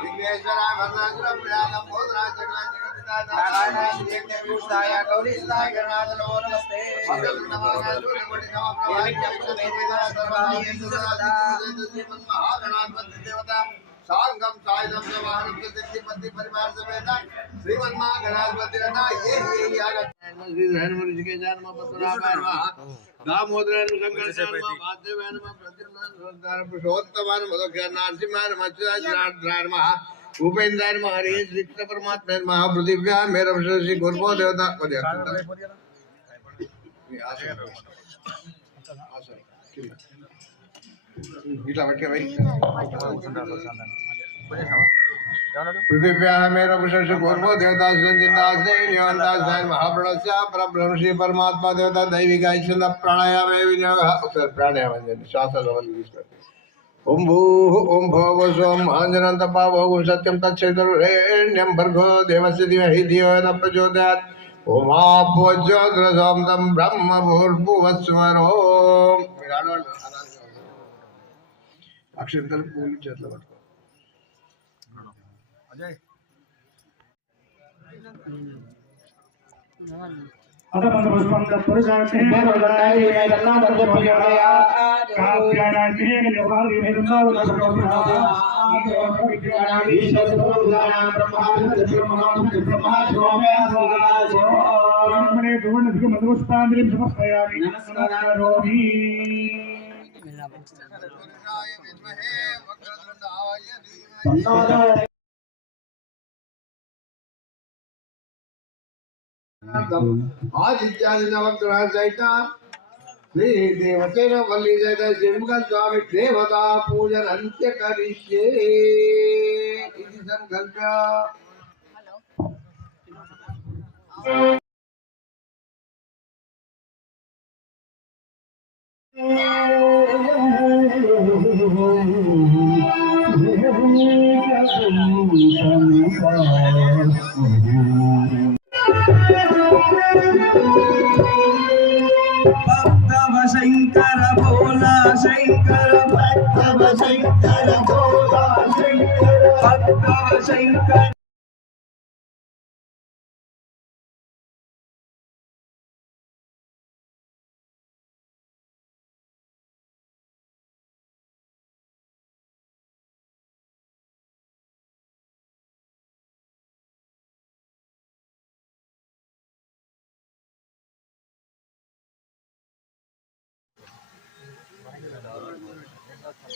విఘ్నేశ్వర భద్రాసుర పిడాల బోధరా జగన్ నారాయణ सांगम सायदम जवाहर सिद्धि पति परिवार समेत श्रीमन्मा गणाधिपति रना ये ये ही आगत श्री रहन जी के जन्म पत्रा बारवा दामोदर शंकर शर्मा बादेव नम प्रद्युम्न रोज़गार पुरुषोत्तमान मदोज्ञान सिमान मचुदान धर्मा भूपेंद्र महरी श्री कृष्ण परमात्मा महाप्रदिव्या मेरा श्री गुरुपो देवता को देवता मेर विशेष पूर्वो देवता संचिन्नास्ते निवन्तास्ताय महाप्रणस्य परब्रह्म श्री परमात्मा देवता दैविक ऐच्छन्द प्राणायाम विनियोगः ఒకసారి ప్రాణాయామం చేయండి శ్వాసలో వల్ల తీసుకోండి ఓం భూః ఓం భోగ సోం ఆంజనంత పావోగం సత్యం తచ్చైతరుణ్యం భర్గో దేవస్య ధీమహి ధియో న ప్రచోదయాత్ అక్షంతలు పూలు చేతిలో పట్టుకో అతమంతపుష్పం తత్పురుషార్థే కావ్యానార్థే బ్రహ్మణే ధ్రువణధిక మధుపుష్పాంజలిం సమర్పయామి నమస్కారోమి ఆదిత్యాది నవగ్రహ సహిత శ్రీ దేవతేన వల్లి సహిత శంభ స్వామి దేవతా పూజన అంత్య కరిష్యే ఇది సంకల్ప భక్తవ பக்தவ சங்கர போலா சங்கர பக்தவ சங்கர போலா சங்கர பக்தவ சங்கர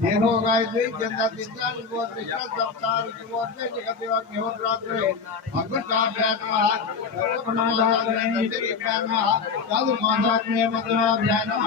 ದೇಹೋಗಾಯತ್ರಿ ಚಂದ ತಿಂತ ಯುವತ್ರಿಷ್ಟ ಸಪ್ತಾಹ ಯುವತ್ತೆ ಜಗದೇವ ಜ್ಞೋತ್ರಾತ್ರೆ ಅಗ್ರತಾಭ್ಯಾತ್ಮಃ ಸರ್ವಪ್ರಣಾದಾಗ್ನೇ ನಿತ್ಯವಿಜ್ಞಾನಃ ಸಾಧು ಮಾತಾಗ್ನೇ ಮಂತ್ರಾಭ್ಯಾನಃ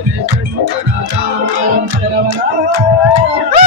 Thank you.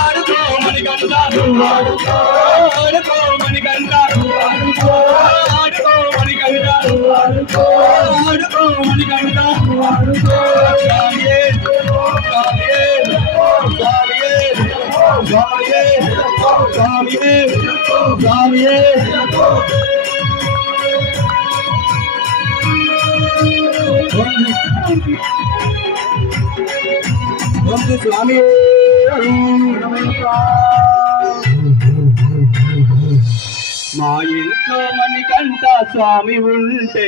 ఆడుకో మణికంఠ. ఆడుకో మణికంఠ. ఆడుకో గాలియే వందు మా ఇంట్లో మణికంఠ స్వామి ఉంటే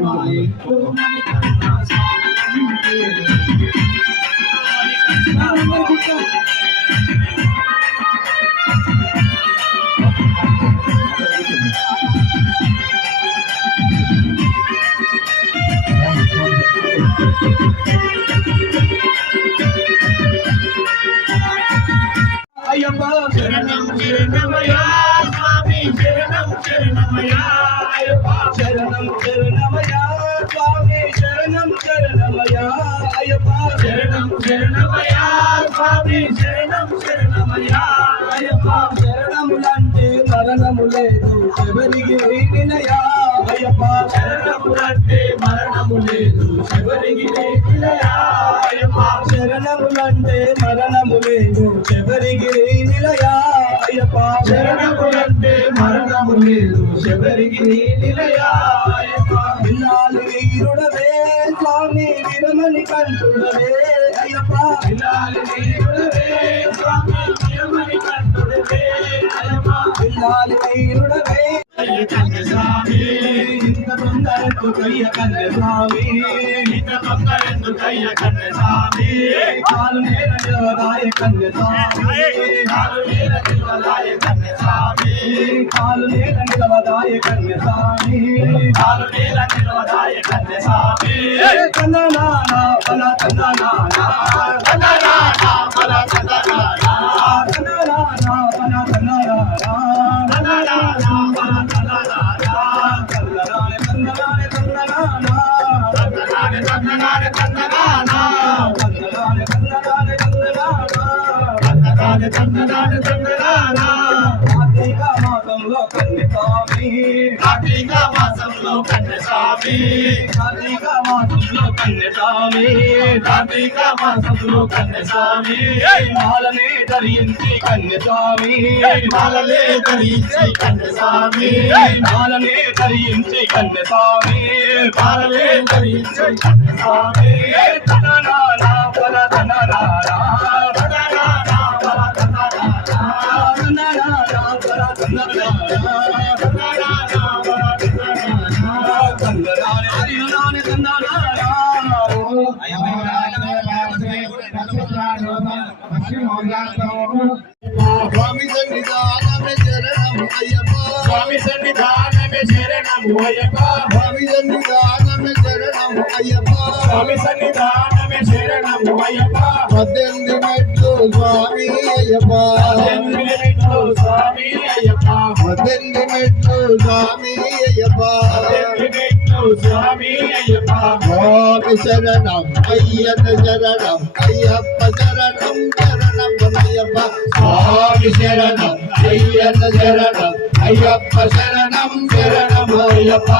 మా ఇంట్లో మణికంఠ స్వామి ఉంటే అయ్యప్ప శరణం శరణమయ్యా స్వామి శరణం శరణమయ్యా అయ్యప్ప. శరణం శరణమయ్యా స్వామి శరణం శరణమయ్యా అయ్యప్ప. శరణం శరణమయ్యా స్వామి శరణం శరణమయ్యా అయ్యప్ప. శరణములంటే మరణము లేదు ఎవరికి వినయా అయ్యప్ప. శరణములంటే మరణము లేదు శబరికి వినయా అయ్యప్ప శరణములంటే మరణము లేదు శబరిగిరి నిలయా అయ్యప్ప శరణములంటే మరణము లేదు శబరిగిరి నిలయా అయ్యప్ప పిల్లాలి వీరుడవే స్వామి విరమణి కంఠుడవే అయ్యప్ప పిల్లాలి వీరుడవే స్వామి విరమణి కంఠుడవే అయ్యప్ప పిల్లాలి వీరుడవే కయ్య కన్య స్వామి ఇంత తొందరకు కయ్య కన్య స్వామి ఇంత తొందరకు కయ్య కన్య స్వామి కాలు నేల నిలవదాయ కన్య స్వామి కాలు నేల నిలవదాయ కన్య స్వామి కాలు నేల నిలవదాయ కన్య స్వామి కాలు నేల నిలవదాయ కన్య స్వామి కన్ననా పల కన్ననా కన్ననా పల తండ్రి తండ్రి తండ్రి కార్తీక మాసంలో కన్యస్వామి కార్తీక మాసంలో కన్యస్వామి కార్తీక మాసంలో కన్యస్వామి మాలనే ధరించి కన్యస్వామి మాలనే ధరించి కన్యస్వామి మాలనే ధరించి కన్యస్వామి మాలనే ధరించి కన్యస్వామి స్వామి సన్నిధానమే శరణం అయ్యప్ప స్వామి సన్నిధానమే శరణము అయ్యప్ప స్వామి సన్నిధానమే శరణం అయ్యప్ప స్వామి సన్నిధానమే శరణము అయ్యప్ప పద్దెనిమిది మెట్లు స్వామి అయ్యప్ప పద్దెనిమిదిలో స్వామి అయ్యప్ప పద్దెనిమిది మెట్లు స్వామి అయ్యప్ప పద్దెనిమిదిలో స్వామి అయ్యప్ప. స్వామి శరణం అయ్యప్ప శరణం అయ్యప్ప శరణం శరణం అయ్యప్ప స్వామి శరణం అయ్యప్ప శరణం అయ్యప్ప శరణం శరణం అయ్యప్ప.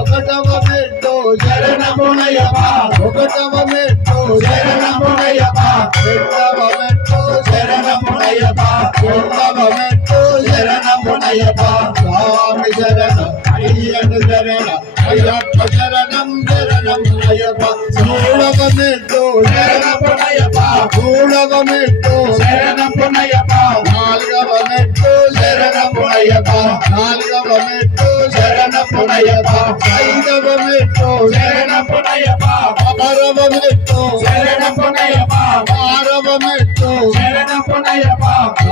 ఒకటవ మెట్టు శరణమునయ్యప్ప ఒకటవ మెట్టు శరణమునయ్యప్ప రెండవ మెట్టు శరణమునయ్యప్ప మూడవ మెట్టు శరణమునయ్యప్ప స్వామి శరణం అయ్యప్ప శరణం. అయ్యప్ప శరణం శరణం అయ్యప్ప మూడవ మెట్టు శరణమునయ్యప్ప మూడవ మెట్టు శరణమునయ్యప్ప నాలుగవ మెట్టు శరణమునయ్యప్ప నాలుగవ మెట్టు ఐదవ మెట్టు మెట్టు ఆరవ మెట్టు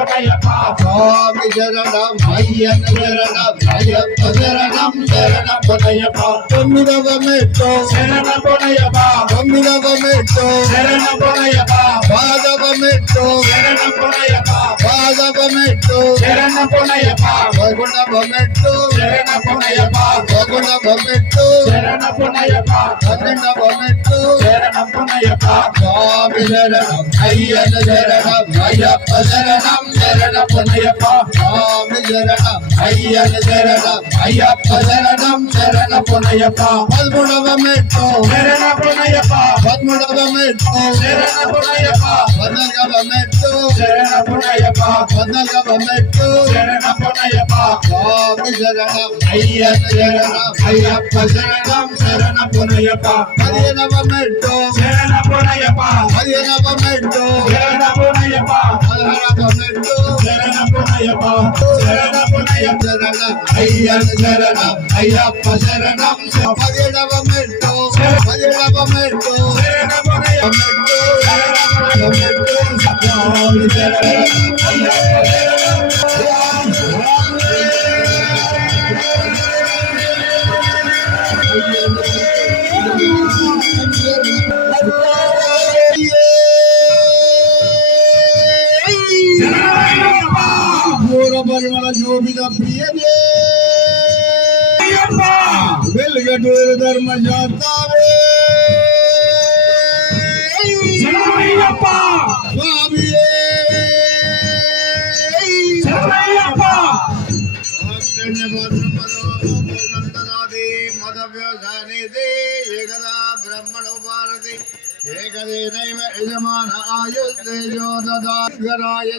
శరణమయ్యప్ప వేడవమెత్తు శరణపునయ్యప్ప వేడవమెత్తు శరణపునయ్యప్ప ఎన్నిదవమెత్తు శరణపునయ్యప్ప ఎన్నిదవమెత్తు శరణపునయ్యప్ప స్వామి శరణం అయ్యన్న శరణం అయ్యప్ప శరణం శరణపునయ్యప్ప తొమ్మిదవమెత్తు శరణపునయ్యప్ప తొమ్మిదవమెత్తు శరణపునయ్యప్ప పాదవమెత్తు శరణపునయ్యప్ప పాదవమెత్తు శరణపునయ్యప్ప పగుణవమెత్తు శరణపునయ్యప్ప పగుణవమెత్తు శరణపునయ్యప్ప పన్నెండవమెత్తు శరణపునయ్యప్ప స్వామి శరణం అయ్యన్న శరణం అయ్యప్ప శరణం శరణపునయ్యప్ప స్వామి శరణం అయ్యన శరణం అయ్యప్ప శరణం శరణం అయ్యన శరణం అయ్యప్ప శరణం శరణపునయ్యప్ప పదిహేనవమెత్తు శరణపునయ్యప్ప మెట్టు శరణపునయ్యప్ప పదహారవమెత్తు శరణపునయ్యప్ప శరణపునయ్యప్ప శరణం అయ్యన శరణం అయ్యప్ప శరణం పదిహేడవమెత్తు పదిహేడవమెత్తు శరణపునయ్యప్ప పూర్వ పరిమళ శోభిత ప్రియదే వెలుగటూరు ధర్మశాస్త్రవే స్వామియే బ్రహ్మణో భారతి ఏకదేనైవ యజమాన ఆయుర్దేజో దదాగరాయ